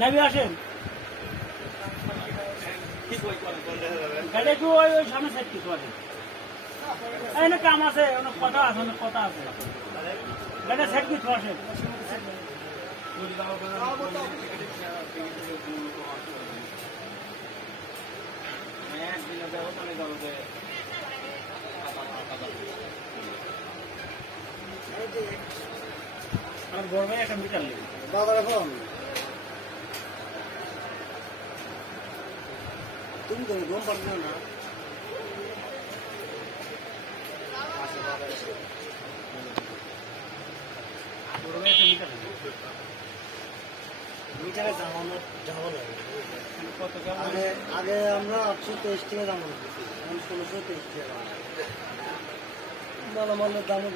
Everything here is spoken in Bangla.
নাবি আসেন গাড়ি একটু ওই সামনে সাইড কিছু আছে এখানে কাম আছে অনেক কথা আছে গাড়ি সাইড কিছু আসে আমার বড় ভাই একটা মিটার নেই বাবা এখন তুমি তো ঘুম পারছো না মিটারে জামানো আগে আমরা 823 টাকা জামানো এখন 1623 টাকা মালামালের দামও